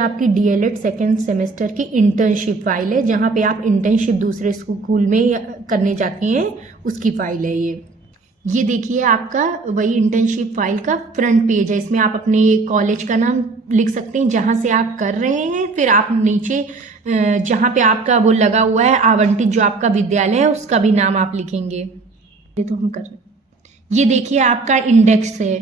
आपकी DElEd second semester की internship file है, जहाँ पे आप इंटर्नशिप दूसरे स्कूल में करने जाते हैं, उसकी फाइल है ये देखिए आपका वही इंटर्नशिप फाइल का फ्रंट पेज है। इसमें आप अपने कॉलेज का नाम लिख सकते हैं जहाँ से आप कर रहे हैं, फिर आप नीचे जहाँ पे आपका वो लगा हुआ है आवंटित जो आपका विद्यालय है उसका भी नाम आप लिखेंगे। ये तो हम कर रहे हैं। ये देखिए आपका इंडेक्स है।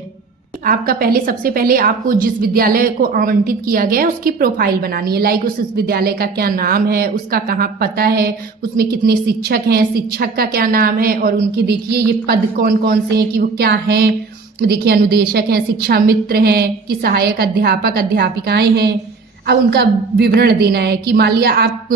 आपका सबसे पहले आपको जिस विद्यालय को आवंटित किया गया है उसकी प्रोफाइल बनानी है। लाइक उस विद्यालय का क्या नाम है, उसका कहाँ पता है, उसमें कितने शिक्षक हैं, शिक्षक का क्या नाम है, और उनके देखिए ये पद कौन कौन से हैं कि वो क्या हैं। देखिए अनुदेशक हैं, शिक्षा मित्र हैं, कि सहायक अध्यापक अध्यापिकाएं हैं। अब उनका विवरण देना है कि मान लिया आप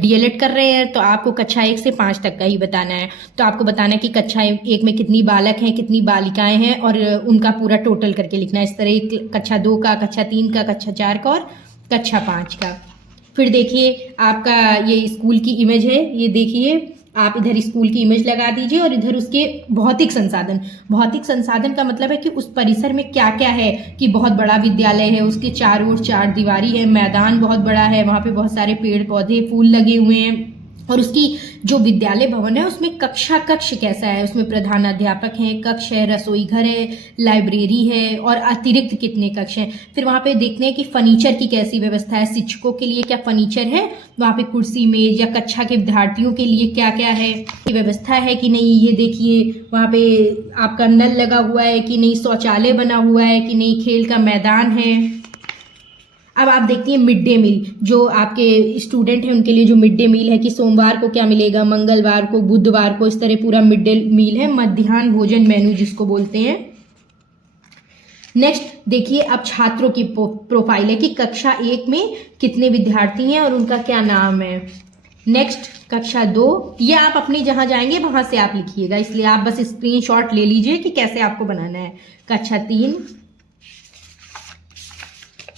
डीएलएड कर रहे हैं तो आपको कक्षा 1 से 5 तक का ही बताना है। तो आपको बताना है कि कक्षा 1 में कितनी बालक हैं, कितनी बालिकाएं हैं, और उनका पूरा टोटल करके लिखना है। इस तरह कक्षा 2 का, कक्षा 3 का, कक्षा 4 का और कक्षा 5 का। फिर देखिए आपका ये स्कूल की इमेज है। ये देखिए आप इधर स्कूल की इमेज लगा दीजिए और इधर उसके भौतिक संसाधन का मतलब है कि उस परिसर में क्या क्या है, कि बहुत बड़ा विद्यालय है, उसके चारों ओर 4 दीवारी है, मैदान बहुत बड़ा है, वहाँ पे बहुत सारे पेड़ पौधे फूल लगे हुए हैं, और उसकी जो विद्यालय भवन है उसमें कक्ष कैसा है, उसमें प्रधानाध्यापक हैं, कक्ष है, रसोई घर है, लाइब्रेरी है, और अतिरिक्त कितने कक्ष हैं। फिर वहाँ पे देखते हैं कि फर्नीचर की कैसी व्यवस्था है, शिक्षकों के लिए क्या फर्नीचर है, वहाँ पे कुर्सी मेज, या कक्षा के विद्यार्थियों के लिए क्या क्या है, व्यवस्था है कि नहीं। ये देखिए वहाँ पे आपका नल लगा हुआ है कि नहीं, शौचालय बना हुआ है कि नहीं, खेल का मैदान है। अब आप देखती हैं मिड डे मील, जो आपके स्टूडेंट हैं उनके लिए जो मिड डे मील है कि सोमवार को क्या मिलेगा, मंगलवार को, बुधवार को, इस तरह पूरा मिड डे मील है, मध्याह्न भोजन मेनू जिसको बोलते हैं। नेक्स्ट देखिए अब छात्रों की प्रोफाइल है कि कक्षा 1 में कितने विद्यार्थी हैं और उनका क्या नाम है। नेक्स्ट कक्षा 2, ये आप अपने जहां जाएंगे वहां से आप लिखिएगा, इसलिए आप बस स्क्रीनशॉट ले लीजिए कि कैसे आपको बनाना है। कक्षा 3,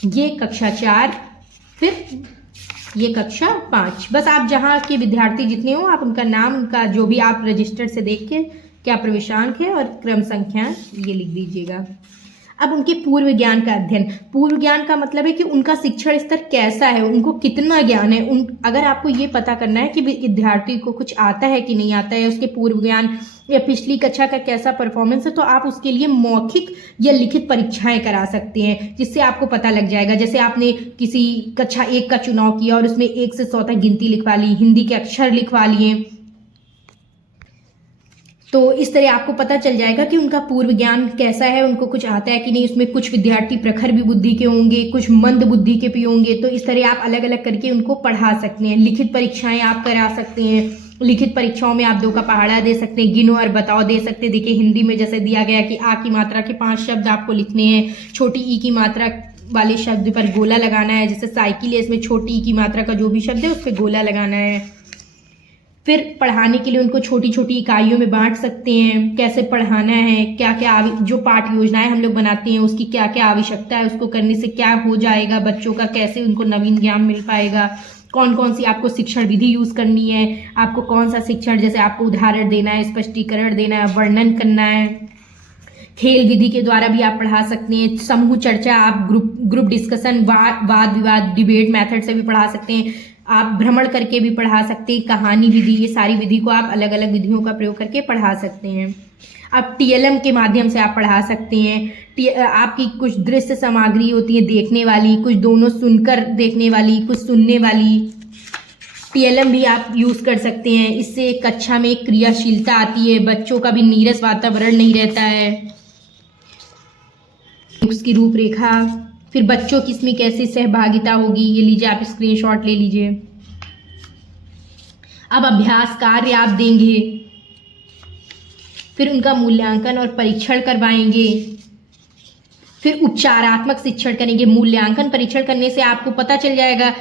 ये कक्षा 4, फिर ये कक्षा 5। बस आप जहाँ के विद्यार्थी जितने हो आप उनका नाम, उनका जो भी आप रजिस्टर से देख के क्या प्रवेशांक है और क्रम संख्या ये लिख दीजिएगा। अब उनके पूर्व ज्ञान का अध्ययन। पूर्व ज्ञान का मतलब है कि उनका शिक्षण स्तर कैसा है, उनको कितना ज्ञान है। अगर आपको ये पता करना है कि विद्यार्थी को कुछ आता है कि नहीं आता है, उसके पूर्व ज्ञान या पिछली कक्षा का कैसा परफॉर्मेंस है, तो आप उसके लिए मौखिक या लिखित परीक्षाएं करा सकते हैं, जिससे आपको पता लग जाएगा। जैसे आपने किसी कक्षा 1 का चुनाव किया और उसमें 1 से 100 तक गिनती लिखवा ली, हिंदी के अक्षर लिखवा लिए, तो इस तरह आपको पता चल जाएगा कि उनका पूर्व ज्ञान कैसा है, उनको कुछ आता है कि नहीं। उसमें कुछ विद्यार्थी प्रखर भी बुद्धि के होंगे, कुछ मंद बुद्धि के भी होंगे, तो इस तरह आप अलग अलग करके उनको पढ़ा सकते हैं। लिखित परीक्षाएं आप करा सकते हैं। लिखित परीक्षाओं में आप 2 का पहाड़ा दे सकते हैं, गिनो और बताओ दे सकते हैं। देखिए हिंदी में जैसे दिया गया कि आ की मात्रा के 5 शब्द आपको लिखने हैं, छोटी ई की मात्रा वाले शब्द पर गोला लगाना है। जैसे साइकिल है, इसमें छोटी ई की मात्रा का जो भी शब्द है उस पर गोला लगाना है। फिर पढ़ाने के लिए उनको छोटी छोटी इकाइयों में बांट सकते हैं, कैसे पढ़ाना है, क्या क्या जो पाठ योजनाएं हम लोग बनाते हैं उसकी क्या क्या आवश्यकता है, उसको करने से क्या हो जाएगा बच्चों का, कैसे उनको नवीन ज्ञान मिल पाएगा, कौन कौन सी आपको शिक्षण विधि यूज करनी है, आपको कौन सा शिक्षण, जैसे आपको उदाहरण देना है, स्पष्टीकरण देना है, वर्णन करना है। खेल विधि के द्वारा भी आप पढ़ा सकते हैं। समूह चर्चा, आप ग्रुप डिस्कशन, वाद विवाद, डिबेट मेथड से भी पढ़ा सकते हैं। आप भ्रमण करके भी पढ़ा सकते हैं। कहानी विधि, ये सारी विधि को आप अलग अलग विधियों का प्रयोग करके पढ़ा सकते हैं। अब टीएलएम के माध्यम से आप पढ़ा सकते हैं। आपकी कुछ दृश्य सामग्री होती है देखने वाली, कुछ दोनों सुनकर देखने वाली, कुछ सुनने वाली। टीएलएम भी आप यूज कर सकते हैं। इससे कक्षा में क्रियाशीलता आती है, बच्चों का भी नीरस वातावरण नहीं रहता है। उसकी रूपरेखा, फिर बच्चों की इसमें कैसे सहभागिता होगी, ये लीजिए आप स्क्रीनशॉट ले लीजिए। अब अभ्यास कार्य आप देंगे, फिर उनका मूल्यांकन और परीक्षण करवाएंगे, फिर उपचारात्मक शिक्षण करेंगे। मूल्यांकन परीक्षण करने से आपको पता चल जाएगा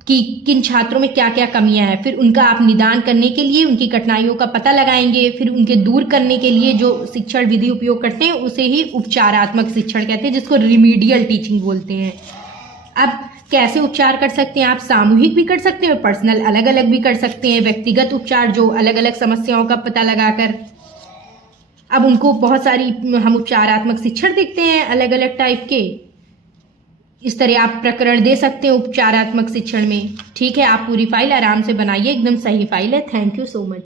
कि किन छात्रों में क्या क्या कमियां हैं। फिर उनका आप निदान करने के लिए उनकी कठिनाइयों का पता लगाएंगे, फिर उनके दूर करने के लिए जो शिक्षण विधि उपयोग करते हैं उसे ही उपचारात्मक शिक्षण कहते हैं, जिसको रिमीडियल टीचिंग बोलते हैं। अब कैसे उपचार कर सकते हैं आप? सामूहिक भी कर सकते हैं, पर्सनल अलग अलग भी कर सकते हैं, व्यक्तिगत उपचार जो अलग अलग समस्याओं का पता लगाकर। अब उनको बहुत सारी हम उपचारात्मक शिक्षण देखते हैं अलग अलग टाइप के। इस तरह आप प्रकरण दे सकते हैं उपचारात्मक शिक्षण में। ठीक है, आप पूरी फाइल आराम से बनाइए, एकदम सही फाइल है। Thank you so much.